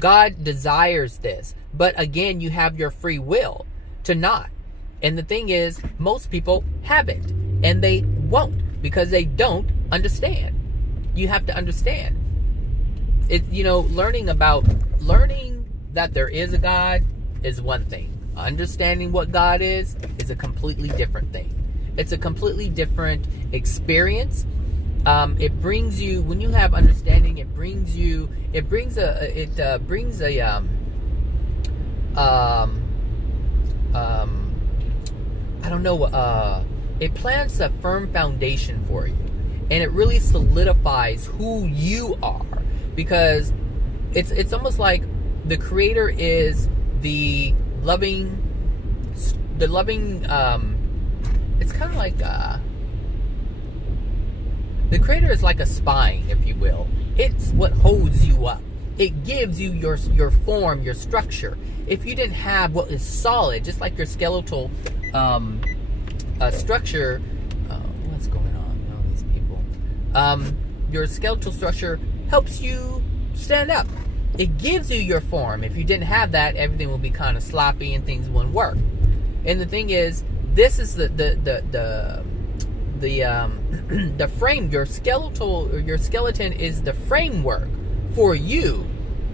God desires this. But again, you have your free will to not. And the thing is, most people haven't. And they won't because they don't understand. You have to understand. Learning that there is a God is one thing. Understanding what God is a completely different thing. It's a completely different experience. It brings you, when you have understanding, it brings it plants a firm foundation for you, and it really solidifies who you are, because it's almost like the Creator is the loving, it's kind of like the Creator is like a spine, if you will. It's what holds you up. It gives you your form, your structure. If you didn't have what is solid, just like your skeletal structure, what's going on? All these people. Your skeletal structure helps you stand up. It gives you your form. If you didn't have that, everything will be kind of sloppy and things wouldn't work. And the thing is, this is the frame. Your skeleton is the framework for you.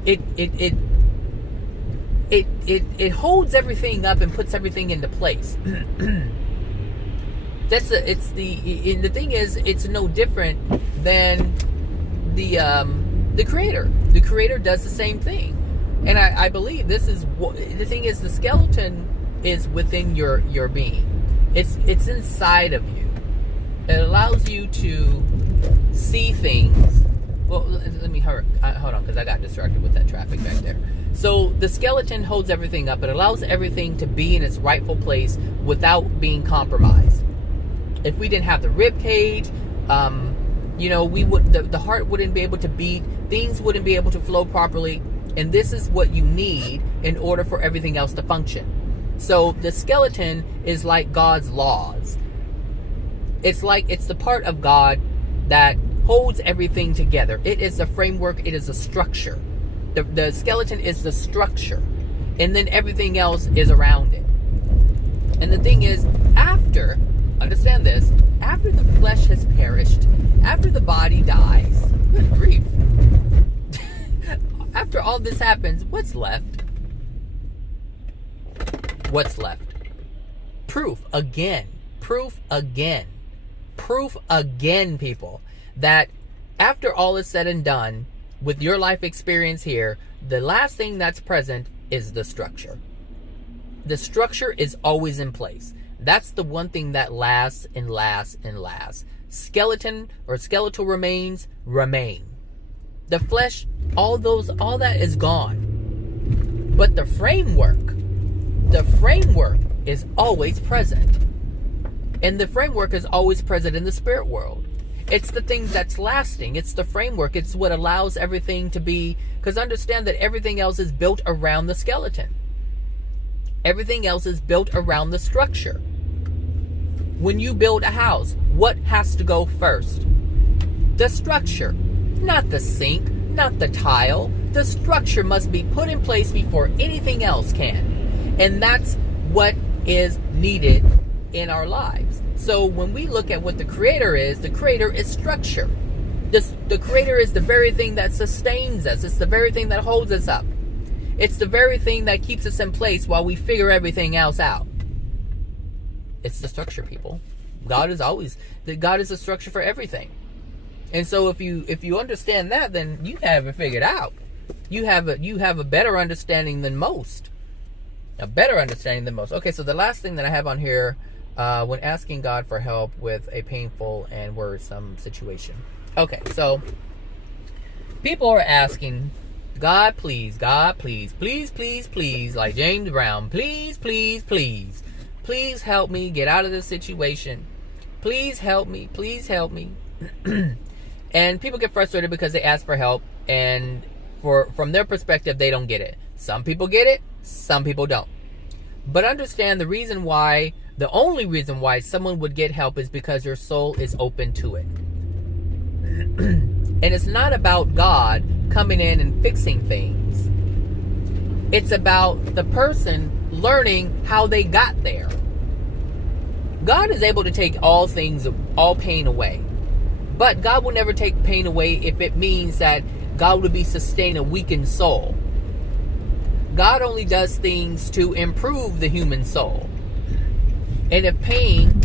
It holds everything up and puts everything into place. The thing is, it's no different than the Creator. The Creator does the same thing, and I believe this is the thing is, the skeleton is within your being. It's inside of you. It allows you to see things. Well, let me hold on, because I got distracted with that traffic back there. So the skeleton holds everything up. It allows everything to be in its rightful place without being compromised. If we didn't have the rib cage, the heart wouldn't be able to beat, things wouldn't be able to flow properly, and this is what you need in order for everything else to function. So the skeleton is like God's laws. It's the part of God that holds everything together. It is a framework, it is a structure. The skeleton is the structure, and then everything else is around it. And the thing is, understand this, after the flesh has perished, after the body dies, good grief, after all this happens, what's left? What's left? Proof again, people, that after all is said and done, with your life experience here, the last thing that's present is the structure. The structure is always in place. That's the one thing that lasts and lasts and lasts. Skeleton or skeletal remains remain. The flesh, all that is gone. But the framework is always present. And the framework is always present in the spirit world. It's the thing that's lasting. It's the framework. It's what allows everything to be, because understand that everything else is built around the skeleton. Everything else is built around the structure. When you build a house, what has to go first? The structure, not the sink, not the tile. The structure must be put in place before anything else can. And that's what is needed in our lives. So when we look at what the Creator is structure. The Creator is the very thing that sustains us. It's the very thing that holds us up. It's the very thing that keeps us in place while we figure everything else out. It's the structure, people. God is a structure for everything. And so if you understand that, then you have it figured out. You have a better understanding than most. Okay, so the last thing that I have on here, when asking God for help with a painful and worrisome situation. Okay, so people are asking, God, please, please, like James Brown, please help me get out of this situation. Please help me. And people get frustrated because they ask for help, and from their perspective, they don't get it. Some people get it, some people don't. But understand the only reason why someone would get help is because your soul is open to it. And it's not about God coming in and fixing things. It's about the person learning how they got there. God is able to take all pain away. But God will never take pain away if it means that God would sustain a weakened soul. God only does things to improve the human soul. And if pain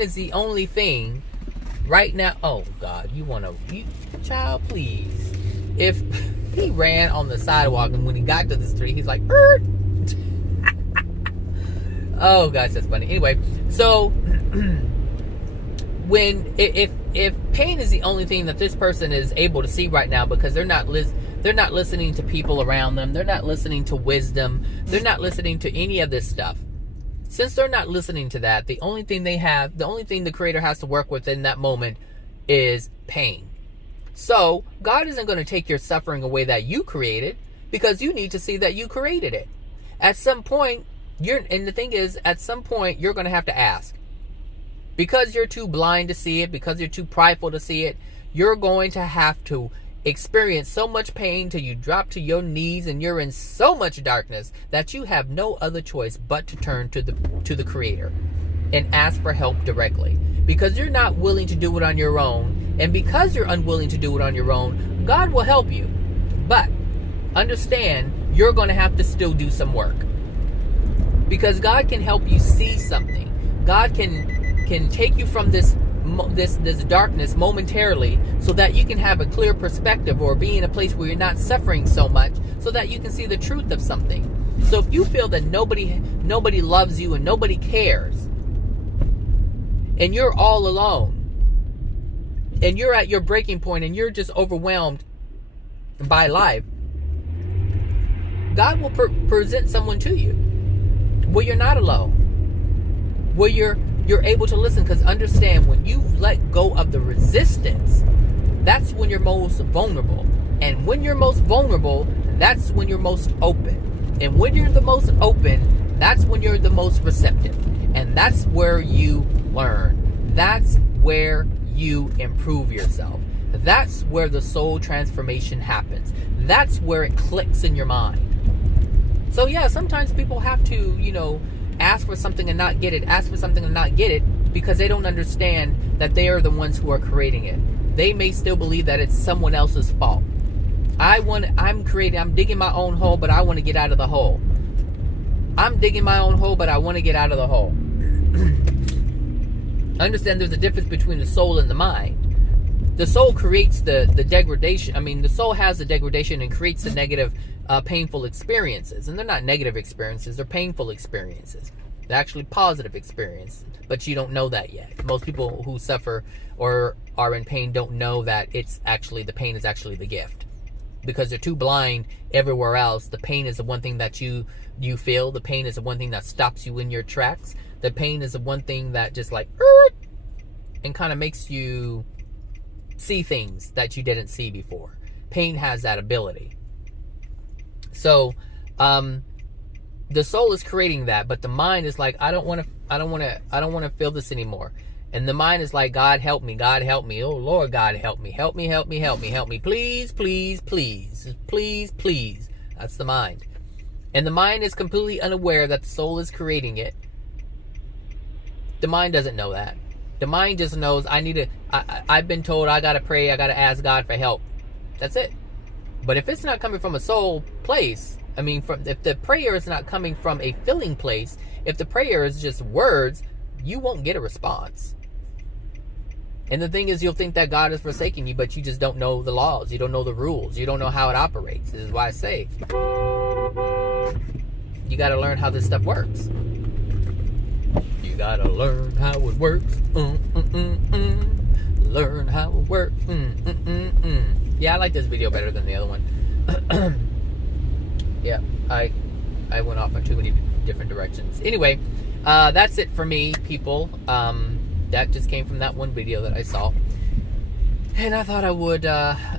is the only thing right now, oh God, child, please. If he ran on the sidewalk and when he got to the street, he's like, oh gosh, that's funny. Anyway, so if pain is the only thing that this person is able to see right now, because they're not listening to people around them, they're not listening to wisdom, they're not listening to any of this stuff. Since they're not listening to that, the only thing the Creator has to work with in that moment is pain. So God isn't going to take your suffering away that you created, because you need to see that you created it. At some point, the thing is, at some point, you're going to have to ask. Because you're too blind to see it, because you're too prideful to see it, you're going to have to experience so much pain till you drop to your knees and you're in so much darkness that you have no other choice but to turn to the Creator and ask for help directly. Because you're not willing to do it on your own, and because you're unwilling to do it on your own, God will help you. But understand, you're going to have to still do some work. Because God can help you see something. God can take you from this darkness momentarily, so that you can have a clear perspective, or be in a place where you're not suffering so much, so that you can see the truth of something. So if you feel that nobody loves you and nobody cares, and you're all alone, and you're at your breaking point, and you're just overwhelmed by life, God will present someone to you where you're not alone, where you're able to listen. Because understand, when you let go of the resistance, that's when you're most vulnerable. And when you're most vulnerable, that's when you're most open. And when you're the most open, that's when you're the most receptive. And that's where you learn. That's where you improve yourself. That's where the soul transformation happens. That's where it clicks in your mind. So yeah, sometimes people have to, ask for something and not get it. Ask for something and not get it because they don't understand that they are the ones who are creating it. They may still believe that it's someone else's fault. I'm digging my own hole, but I want to get out of the hole. I'm digging my own hole, but I want to get out of the hole. Understand there's a difference between the soul and the mind. The soul creates the degradation. I mean, the soul has the degradation and creates the negative, painful experiences. And they're not negative experiences, they're painful experiences. They're actually positive experiences. But you don't know that yet. Most people who suffer or are in pain don't know that the pain is actually the gift. Because they're too blind everywhere else. The pain is the one thing that you feel. The pain is the one thing that stops you in your tracks. The pain is the one thing that just and kind of makes you see things that you didn't see before. Pain has that ability. So, the soul is creating that, but the mind is like, I don't want to feel this anymore. And the mind is like, God help me, God help me. Oh Lord, God help me, help me, help me, help me, help me. Please, please, please, please, please. That's the mind. And the mind is completely unaware that the soul is creating it. The mind doesn't know that. The mind just knows I've been told I gotta pray, I gotta ask God for help. That's it. But if it's not coming from a soul place, if the prayer is not coming from a feeling place, if the prayer is just words, you won't get a response. And the thing is, you'll think that God is forsaking you, but you just don't know the laws. You don't know the rules. You don't know how it operates. This is why I say, you got to learn how this stuff works. You got to learn how it works. Learn how it works. Yeah, I like this video better than the other one. Yeah, I went off on too many different directions. Anyway, that's it for me, people. That just came from that one video that I saw. And I thought I would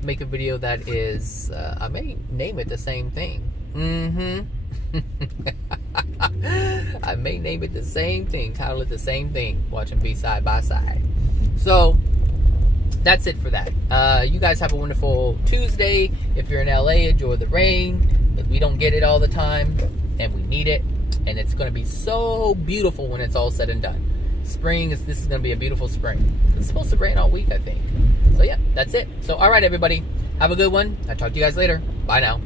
make a video that is, I may name it the same thing. I may name it the same thing, title it the same thing, watching Be Side by Side. So, that's it for that. You guys have a wonderful Tuesday. If you're in LA, enjoy the rain, because we don't get it all the time, and we need it. And it's going to be so beautiful when it's all said and done. This is going to be a beautiful spring. It's supposed to rain all week, I think. So yeah, that's it. So alright everybody, have a good one. I'll talk to you guys later. Bye now.